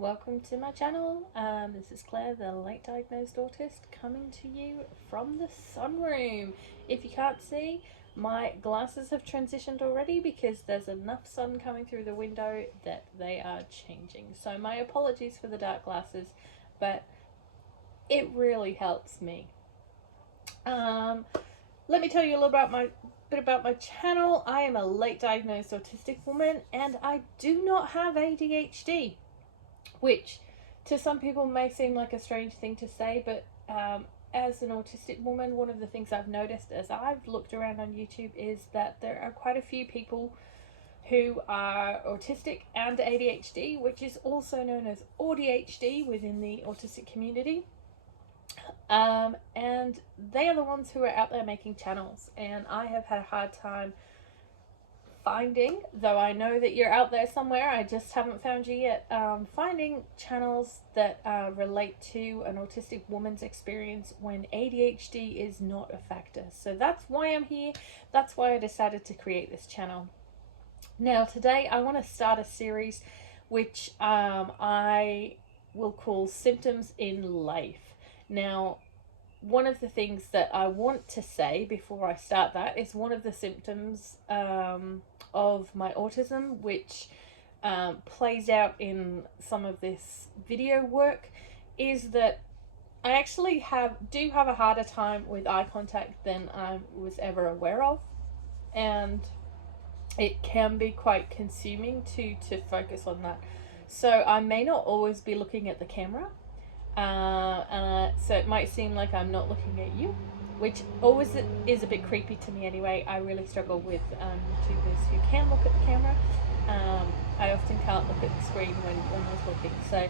welcome to my channel. This is Claire, the late diagnosed autist, coming to you from the sunroom. If you can't see, my glasses have transitioned already because there's enough sun coming through the window that they are changing. So my apologies for the dark glasses, but it really helps me. Let me tell you a little bit about my channel. I am a late diagnosed autistic woman and I do not have ADHD, which to some people may seem like a strange thing to say, but as an autistic woman, one of the things I've noticed as I've looked around on YouTube is that there are quite a few people who are autistic and ADHD, which is also known as AuDHD within the autistic community. And they are the ones who are out there making channels, and I have had a hard time finding, though I know that you're out there somewhere, I just haven't found you yet, finding channels that relate to an autistic woman's experience when ADHD is not a factor. So that's why I'm here. That's why I decided to create this channel. Now today I want to start a series which I will call Symptoms in Life. Now, one of the things that I want to say before I start that is one of the symptoms of my autism, which plays out in some of this video work, is that I actually do have a harder time with eye contact than I was ever aware of, and it can be quite consuming to focus on that. So I may not always be looking at the camera. So it might seem like I'm not looking at you, which always is a bit creepy to me anyway. I really struggle with YouTubers who can look at the camera. I often can't look at the screen when we're talking. So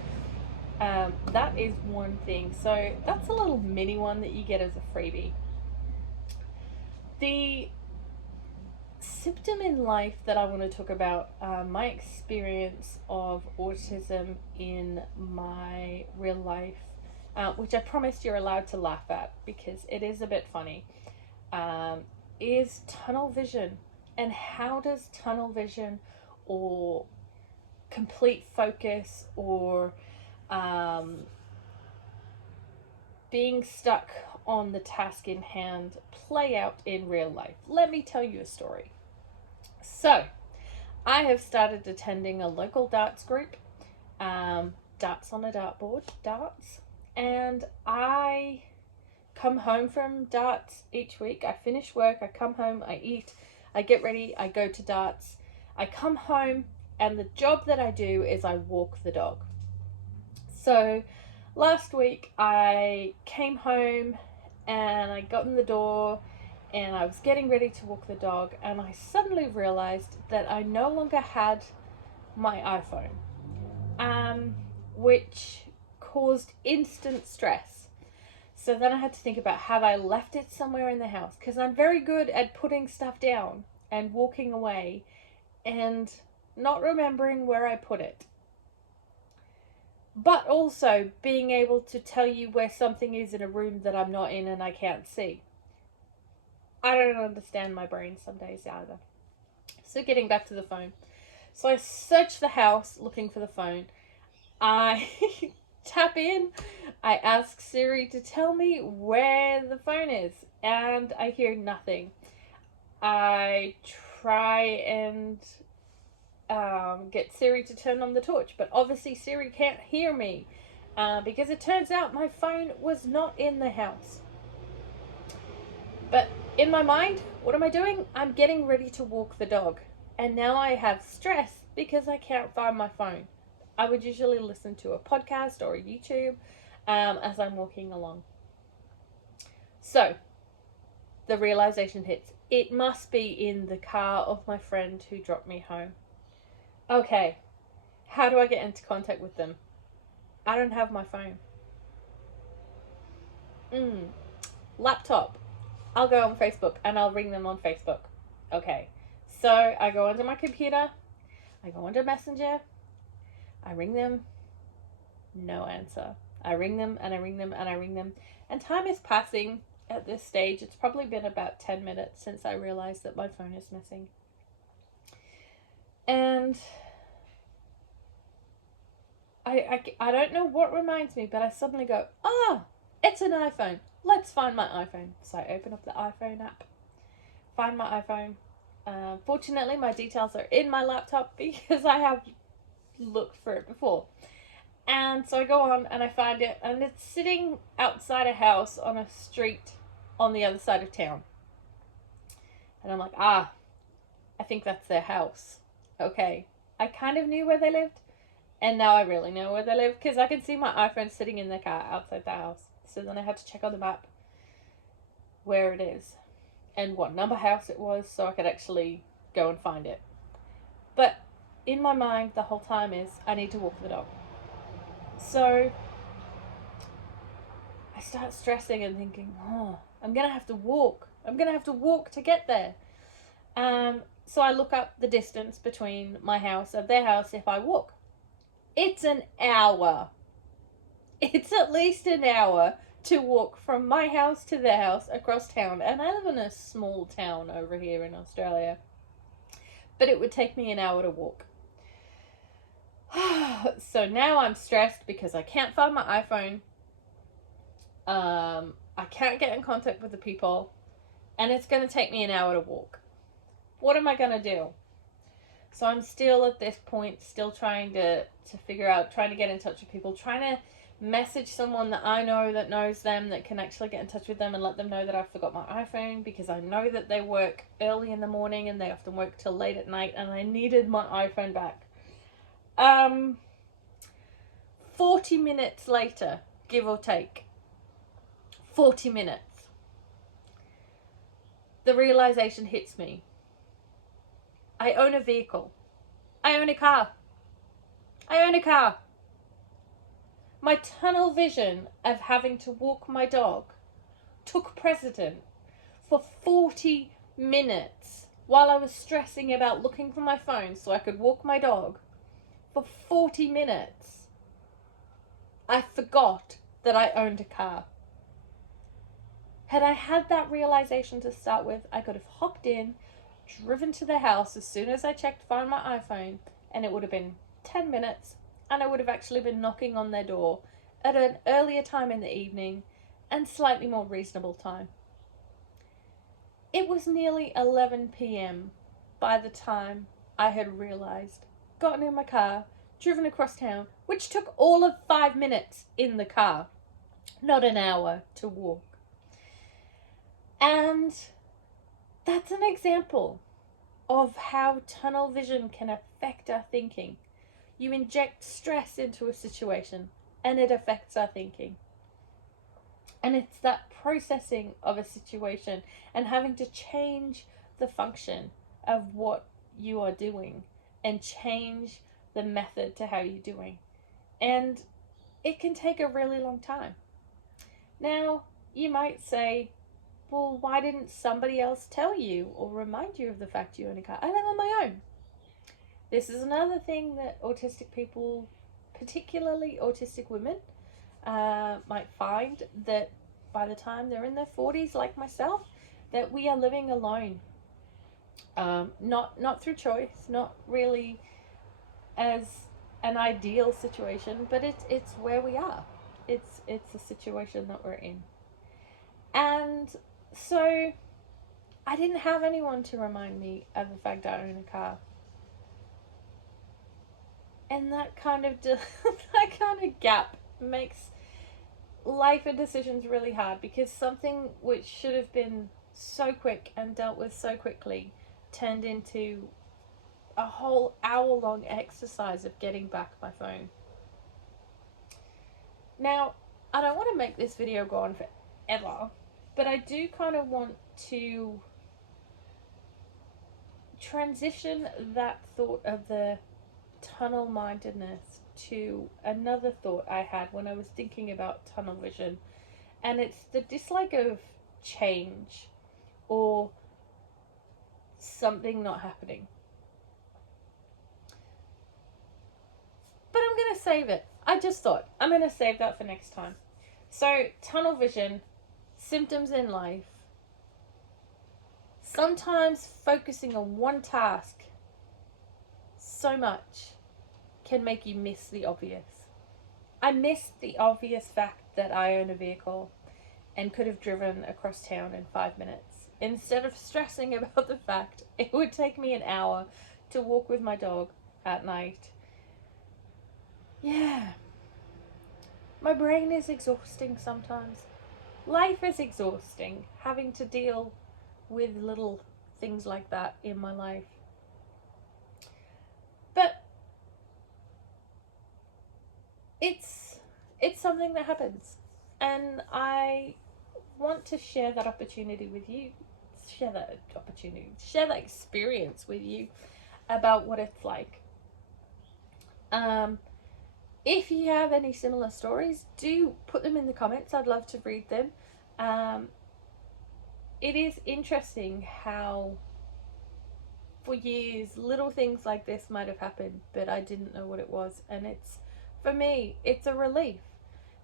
that is one thing. So that's a little mini one that you get as a freebie. The symptom in life that I want to talk about, my experience of autism in my real life, which I promised you're allowed to laugh at because it is a bit funny, is tunnel vision. And how does tunnel vision or complete focus or being stuck on the task in hand play out in real life? Let me tell you a story. So I have started attending a local darts group, darts on a dartboard, darts, and I come home from darts each week. I finish work, I come home, I eat, I get ready, I go to darts, I come home, and the job that I do is I walk the dog. So last week I came home and I got in the door and I was getting ready to walk the dog, and I suddenly realized that I no longer had my iPhone, which caused instant stress. So then I had to think about, have I left it somewhere in the house? Because I'm very good at putting stuff down and walking away and not remembering where I put it. But also being able to tell you where something is in a room that I'm not in and I can't see. I don't understand my brain some days either. So getting back to the phone. So I search the house looking for the phone. I tap in. I ask Siri to tell me where the phone is, and I hear nothing. I try and get Siri to turn on the torch, but obviously Siri can't hear me because it turns out my phone was not in the house. But in my mind, what am I doing? I'm getting ready to walk the dog, and now I have stress because I can't find my phone. I would usually listen to a podcast or a YouTube as I'm walking along. So the realization hits. It must be in the car of my friend who dropped me home. Okay, how do I get into contact with them? I don't have my phone. Laptop. I'll go on Facebook and I'll ring them on Facebook. Okay, so I go onto my computer, I go onto Messenger, I ring them, no answer. I ring them and I ring them and I ring them, and time is passing at this stage. It's probably been about 10 minutes since I realized that my phone is missing. And I don't know what reminds me, but I suddenly go, ah, it's an iPhone. Let's find my iPhone. So I open up the iPhone app, find my iPhone. Fortunately, my details are in my laptop because I have looked for it before. And so I go on and I find it, and it's sitting outside a house on a street on the other side of town. And I'm like, ah, I think that's their house. Okay. I kind of knew where they lived, and now I really know where they live because I can see my iPhone sitting in their car outside the house. So then I had to check on the map where it is and what number house it was so I could actually go and find it. But in my mind the whole time is I need to walk the dog. So I start stressing and thinking, oh, I'm going to have to walk. I'm going to have to walk to get there. So I look up the distance between my house and their house if I walk. It's an hour. It's at least an hour to walk from my house to their house across town. And I live in a small town over here in Australia. But it would take me an hour to walk. So now I'm stressed because I can't find my iPhone. I can't get in contact with the people. And it's going to take me an hour to walk. What am I going to do? So I'm still at this point, still trying to figure out, trying to get in touch with people, trying to message someone that I know that knows them, that can actually get in touch with them and let them know that I forgot my iPhone, because I know that they work early in the morning and they often work till late at night, and I needed my iPhone back. 40 minutes later, give or take, 40 minutes, the realization hits me. I own a vehicle. I own a car. I own a car. My tunnel vision of having to walk my dog took precedent for 40 minutes while I was stressing about looking for my phone so I could walk my dog. For 40 minutes, I forgot that I owned a car. Had I had that realization to start with, I could have hopped in, driven to their house as soon as I checked to find my iPhone, and it would have been 10 minutes, and I would have actually been knocking on their door at an earlier time in the evening and slightly more reasonable time. It was nearly 11 p.m. by the time I had realized, gotten in my car, driven across town, which took all of 5 minutes in the car, not an hour to walk. And that's an example of how tunnel vision can affect our thinking. You inject stress into a situation and it affects our thinking. And it's that processing of a situation and having to change the function of what you are doing and change the method to how you're doing. And it can take a really long time. Now, you might say, well, why didn't somebody else tell you or remind you of the fact you own a car? I live on my own. This is another thing that autistic people, particularly autistic women, might find, that by the time they're in their 40s, like myself, that we are living alone. Not through choice, not really as an ideal situation, but it's where we are. It's the situation that we're in. And so I didn't have anyone to remind me of the fact I own a car. And that kind of gap makes life and decisions really hard, because something which should have been so quick and dealt with so quickly turned into a whole hour-long exercise of getting back my phone. Now, I don't want to make this video go on forever, but I do kind of want to transition that thought of the tunnel-mindedness to another thought I had when I was thinking about tunnel vision, and it's the dislike of change or something not happening. But I'm going to save it. I just thought I'm going to save that for next time. So, tunnel vision, symptoms in life. Sometimes focusing on one task so much can make you miss the obvious. I missed the obvious fact that I own a vehicle and could have driven across town in 5 minutes, instead of stressing about the fact it would take me an hour to walk with my dog at night. Yeah. My brain is exhausting sometimes. Life is exhausting, having to deal with little things like that in my life. But it's something that happens, and I want to share that opportunity with you, share that experience with you about what it's like. If you have any similar stories, do put them in the comments. I'd love to read them. It is interesting how for years little things like this might have happened, but I didn't know what it was, and for me it's a relief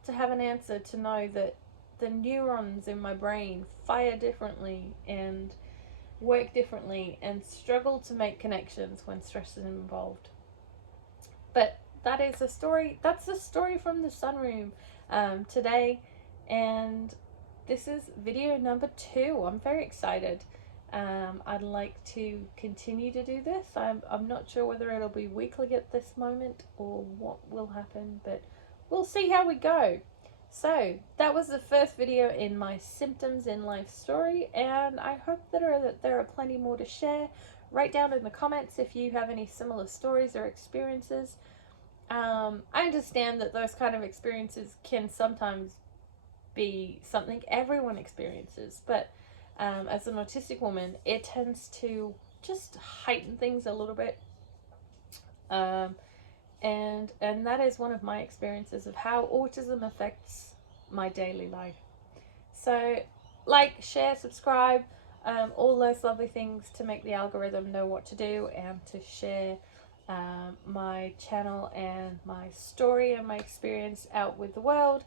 to have an answer, to know that the neurons in my brain fire differently and work differently and struggle to make connections when stress is involved. But that is a story. That's the story from the sunroom today, and this is video number 2. I'm very excited. I'd like to continue to do this. I'm not sure whether it'll be weekly at this moment or what will happen, but we'll see how we go. So that was the first video in my symptoms in life story, and I hope that there are plenty more to share. Write down in the comments if you have any similar stories or experiences. I understand that those kind of experiences can sometimes be something everyone experiences, but as an autistic woman, it tends to just heighten things a little bit. And that is one of my experiences of how autism affects my daily life. So like, share, subscribe, all those lovely things to make the algorithm know what to do and to share my channel and my story and my experience out with the world.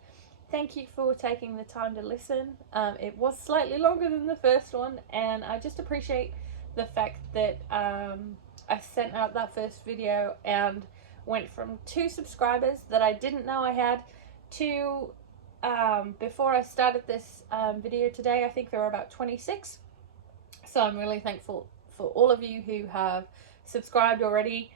Thank you for taking the time to listen. It was slightly longer than the first one, and I just appreciate the fact that I sent out that first video and went from 2 subscribers that I didn't know I had to, before I started this video today, I think there were about 26. So I'm really thankful for all of you who have subscribed already.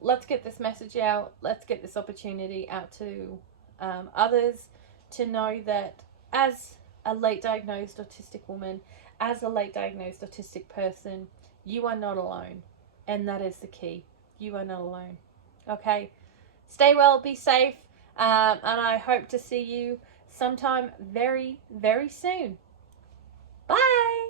Let's get this message out. Let's get this opportunity out to others to know that as a late diagnosed autistic woman, as a late diagnosed autistic person, you are not alone. And that is the key. You are not alone. Okay? Stay well, be safe, and I hope to see you sometime very, very soon. Bye!